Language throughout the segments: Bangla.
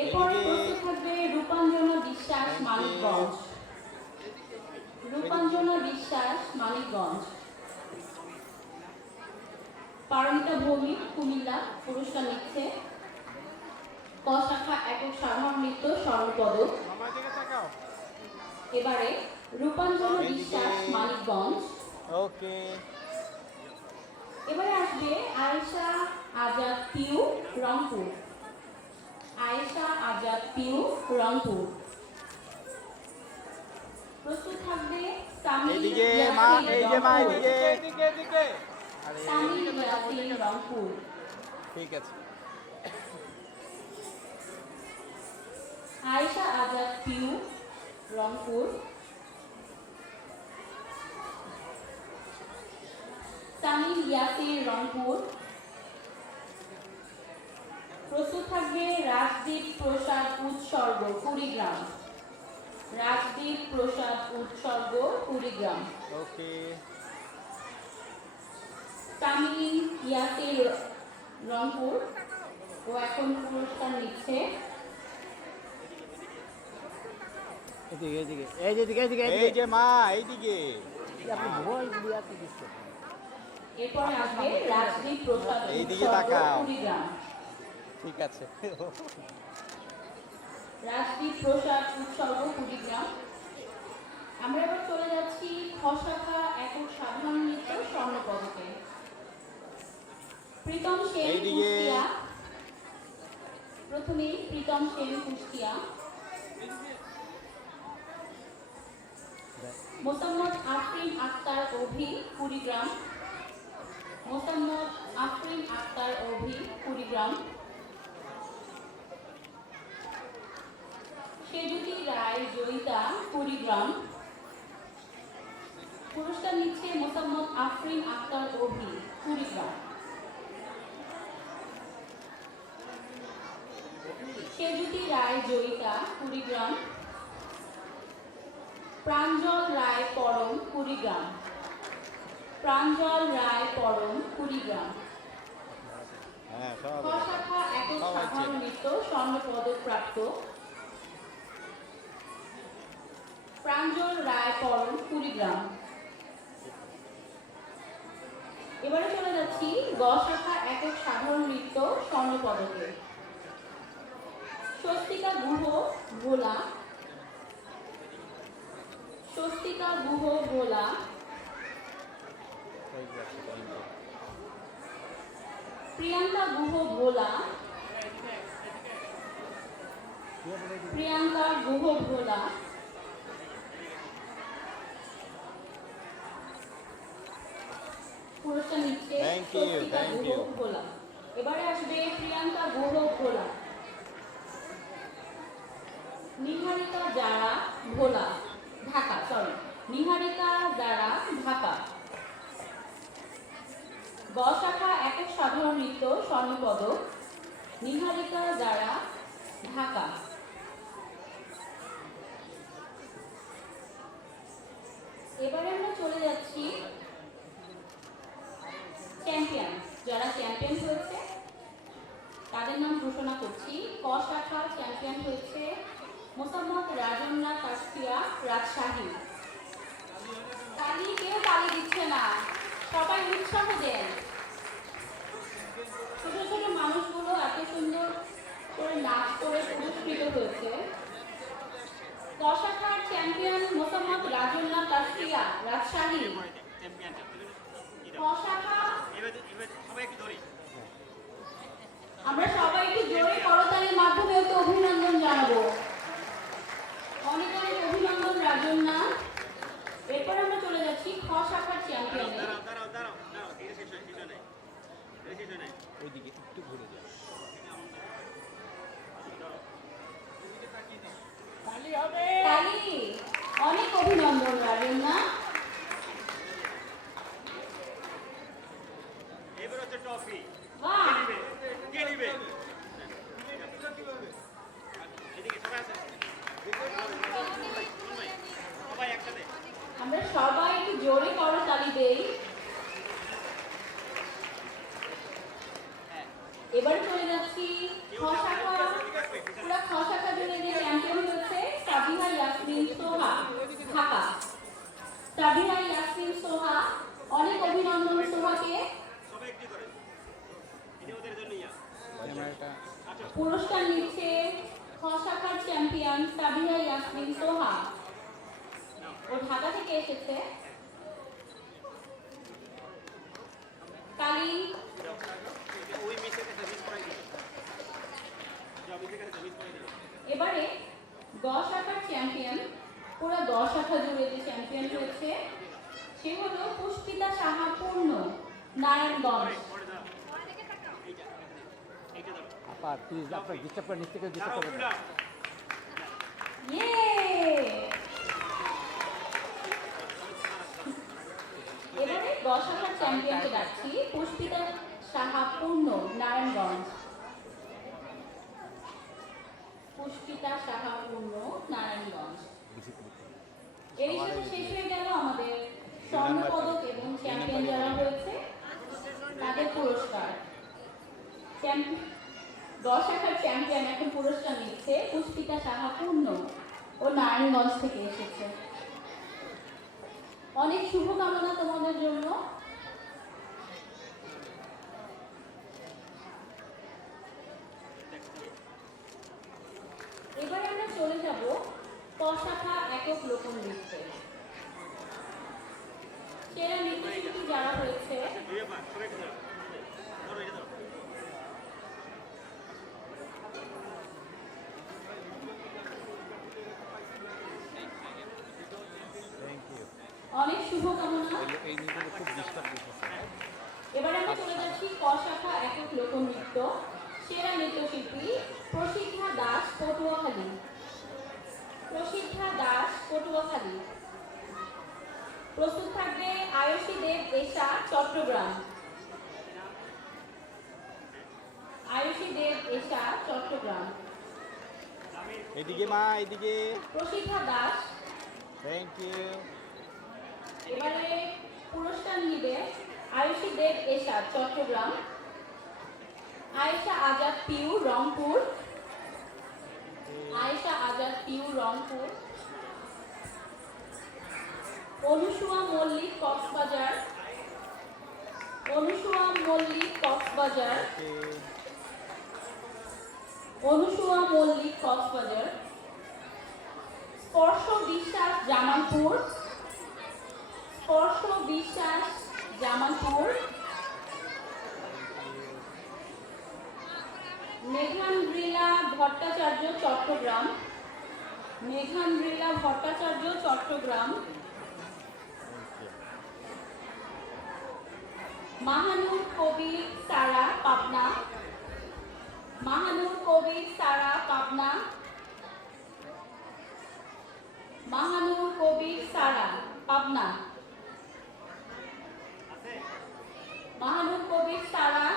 এরপরে প্রস্তুত থাকবে রূপাঞ্জনা বিশ্বাস. মানিকগঞ্জ। রূপাঞ্জনা বিশ্বাস মানিকগঞ্জ। পারমিতা ভৌমিক কুমিল্লা পুরস্কার নিচ্ছে। ক শাখা একক সাধারণ নৃত্য স্বর্ণপদক। এবারে রূপাঞ্জনা বিশ্বাস মানিকগঞ্জ। ওকে। এবারে আসবে আয়েশা আজাদ পিউ রংপুর। আয়েশা আজাদ পিউ রংপুর। প্রস্তুত থাকবে তামিল এইদিকে মা এই যে মা এদিকে। এদিকে ইয়াসিন রংপুর। ঠিক আছে। আয়েশা আজাদ পিউ রংপুর। তামিল ইয়াসিন রংপুর। প্রস্তুত থাকবে রাজদীপ প্রসাদ উৎসর্গ কুড়িগ্রাম। রাজদীপ প্রসাদ উৎসর্গ কুড়িগ্রাম। ওকে। তামিল ইয়াসির রংপুর। ও এখন পুরস্কার নিচ্ছে। এদিকে এদিকে এই যে এদিকে এদিকে এই যে মা এইদিকে। আপনি ভয় দিয়ে আপনি দিচ্ছেন। এরপরে আসবে রাজদীপ প্রসাদ এইদিকে তাকাও। কুড়িগ্রাম। ঠিক আছে। রাজদীপ প্রসাদ উৎসর্গ কুড়িগ্রাম। আমরা এবার চলে যাচ্ছি খসাখা একক সাধারণ নৃত্য স্বর্ণপদকে। প্রীতম সেন কুষ্টিয়া। প্রথমেই প্রীতম সেন কুষ্টিয়া। মোসাম্মদ আফরিন আক্তার অভি কুড়িগ্রাম। মোসাম্মদ আফরিন আক্তার অভি কুড়িগ্রাম। সেজুতি রায় জয়িতা কুড়িগ্রাম। পুরস্কার নিচ্ছে মোসাম্মদ আফরিন আক্তার অভি কুড়িগ্রাম। সেজুতি রায় জয়িতা কুড়িগ্রাম। প্রাঞ্জল রায় পরম কুড়িগ্রাম। প্রাঞ্জল রায় পরম কুড়িগ্রাম। হ্যাঁ শাখা একক সাধারণ নৃত্য প্রাপ্ত প্রাঞ্জল রায় কুড়িগ্রাম। এবারে চলে যাচ্ছি শাখা একক সাধারণ নৃত্য স্বর্ণ পদকে স্বস্তিকা গুহ ভোলা। স্বস্তিকা গুহ ভোলা. প্রিয়াঙ্কা গুহ ভোলা। প্রিয়াঙ্কা গুহ ভোলা পুরস্কার thank গুহ you. ভোলা। এবারে আসবে প্রিয়াঙ্কা গুহ ভোলা। নিহারিকা যারা ভোলা ঢাকা সরি নিহারিকা যারা ঢাকা। গ শাখা একক সাধারণ নৃত্য স্বর্ণপদক। নিহারিকা যারা ঢাকা। এবারে আমরা চলে যাচ্ছি চ্যাম্পিয়ন যারা চ্যাম্পিয়ন হয়েছে তাদের নাম ঘোষণা করছি। ক শাখা চ্যাম্পিয়ন হয়েছে মোসাম্মদ রাজন্না কাস্তিয়া, রাজশাহী। তালি কেউ তালি দিচ্ছে না। সবাই উৎসাহ দেন। ছোট ছোট মানুষগুলো এত সুন্দর করে নাচ করে পুরস্কৃত হয়েছে। দশাখার চ্যাম্পিয়ন মোসাম্মদ রাজুল্লাহ কাস্তিয়া, রাজশাহী। দশাখা আমরা সবাইকে জোরে করতালির মাধ্যমে ওকে অভিনন্দন জানাব। অনেক অনেক অভিনন্দন রাজন্না এরপর আমরা চলে যাচ্ছি খ শাখার চ্যাম্পিয়নে ওইদিকে একটু ঘুরে যাও তালি অনেক অভিনন্দন রাজন্না এবার হচ্ছে টফি বাহ কে নিবে এদিকে সবাই আছে সবাই একসাথে আমরা সবাই একটু জোরে করতালি দেই এবার চলে যাচ্ছি খসাকা পুরা খসাকা জুড়ে যে চ্যাম্পিয়ন হয়েছে সাবিহা ইয়াসমিন সোহা ঢাকা সাবিহা ইয়াসমিন সোহা অনেক অভিনন্দন সোহাকে সবাই একটু করে এটা ওদের জন্যই আছে ক্যামেরাটা পুরস্কার নিচ্ছে খসাকার চ্যাম্পিয়ন সাবিহা ইয়াসমিন সোহা। ও ঢাকা থেকে এসেছে। কালী এবারে দশ শাখার চ্যাম্পিয়ন পুরো দশ শাখা জুড়ে যে চ্যাম্পিয়ন হয়েছে সে হলো পুষ্পিতা সাহা পূর্ণ নারায়ণগঞ্জ। পরে দাও এইটা এইটা দাও আপা প্লিজ আপনার ডিস্টার্ব করে নিচ থেকে ডিস্টার্ব করবেন দাও ইয়ে এবারে দশ শাখার চ্যাম্পিয়নকে ডাকছি পুষ্পিতা সাহা পূর্ণ নারায়ণগঞ্জ। পুষ্পিতা সাহা পূর্ণ নারায়ণগঞ্জ সাথে শেষ হয়ে গেল আমাদের স্বর্ণপদক এবং চ্যাম্পিয়ন যারা হয়েছে, তাদের পুরস্কার। দশ শাখার চ্যাম্পিয়ন এখন পুরস্কার নিচ্ছে পুষ্পিতা সাহা পূর্ণ ও নারায়ণগঞ্জ থেকে এসেছে। অনেক শুভকামনা তোমাদের জন্য এবারে আমরা চলে যাব ক শাখা একক লোকনৃত্যে সেরা নৃত্যশিল্পী হয়েছে। অনেক শুভকামনা। এবারে আমরা চলে যাচ্ছি ক শাখা একক লোকনৃত্য, সেরা নৃত্যশিল্পী প্রসিদ্ধা দাস পটুয়াখালী। প্রসিদ্ধা দাস পটুয়াখালী। প্রস্তুত থাকবে আয়ুষী দেব এশা চট্টগ্রাম। আয়ুষী দেব এশা চট্টগ্রাম। এদিকে মা এদিকে। প্রসিদ্ধা দাস। থ্যাংক ইউ এবারে পুরস্কার নিবে আয়ুষী দেব এশা চট্টগ্রাম। আয়েশা আজাদ পিউ রংপুর। আয়েশা আজাদ পিউ রংপুর। অনুসুয়া মল্লিক কক্সবাজার। অনুসুয়া মল্লিক কক্সবাজার। অনুসুয়া মল্লিক কক্সবাজার। স্পর্শ বিশ্বাস জামালপুর। স্পর্শ বিশ্বাস জামালপুর। মেঘান্দ্রিলা ভট্টাচার্য চট্টগ্রাম। মেঘান্দ্রিলা ভট্টাচার্য চট্টগ্রাম। মাহানুর কবির সারা পাবনা মাহানুর কবির সারা পাবনা মাহানুর কবির সারা পাবনা মাহানুর কবির সারা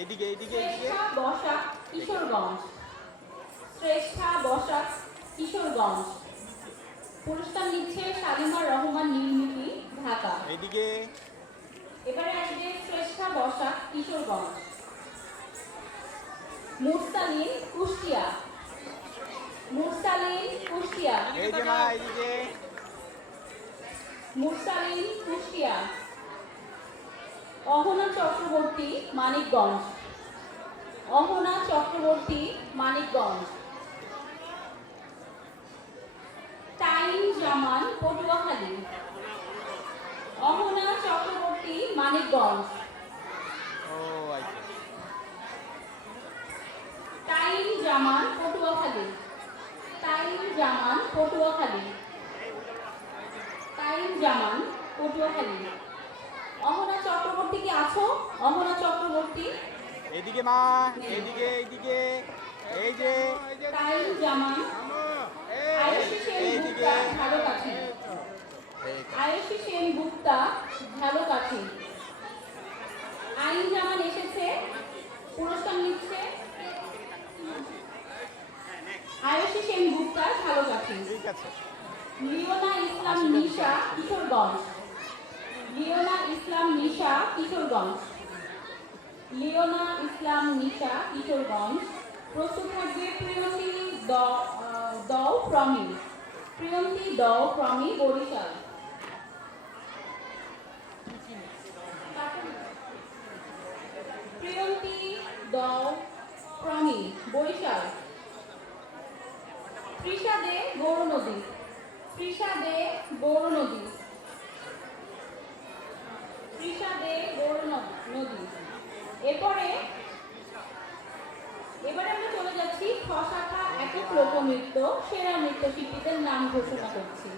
এইদিকে এইদিকে বসাক কিশোরগঞ্জ। শ্রেষ্ঠা বসাক কিশোরগঞ্জ। পুরস্কার নিচ্ছে শালিমার রহমান নির্মিতি ঢাকা। এইদিকে। এবারে আসবে শ্রেষ্ঠা বসাক কিশোরগঞ্জ। মুরসালিন কুষ্টিয়া। মুরসালিন কুষ্টিয়া। কুষ্টিয়া এই যে মা এইদিকে। মুরসালিন কুষ্টিয়া। অহনা চক্রবর্তী মানিকগঞ্জ। অহনা চক্রবর্তী মানিকগঞ্জ। টাইম জামান পটুয়াখালী। অহনা চক্রবর্তী মানিকগঞ্জ। আচ্ছা। টাইম জামান পটুয়াখালী। টাইম জামান পটুয়াখালী। টাইম জামান পটুয়াখালী। অহনা চক্রবর্তী কি আছো? অহনা চক্রবর্তী। এদিকে মা এদিকে এদিকে এই যে। টাইম জামান। আয়ুষী সেন গুপ্তা সেন গুপ্তা ঝালকাঠি। আইন জামান এসেছে পুরস্কার নিচ্ছে। আয়ুষী সেন গুপ্তা ঝালকাঠি। ঠিক আছে। লিওনা ইসলাম নিশা কিশোরগঞ্জ লিওনা ইসলাম নিশা, কিশোরগঞ্জ। লিওনা ইসলাম নিশা, কিশোরগঞ্জ। প্রস্তুত থাকবে প্রিয়ন্তী দও প্রমি। প্রিয়ন্তী দও প্রমি, বরিশাল। প্রিয়ন্তী দও প্রমি, বরিশাল। তৃষা দে গৌর নদী তৃষা দে গৌর নদী তৃষা দে গৌর নদী। এরপরে, এবারে আমরা চলে যাচ্ছি খ শাখা একক লোকনৃত্য, সেরা নৃত্যশিল্পীদের নাম ঘোষণা করছি।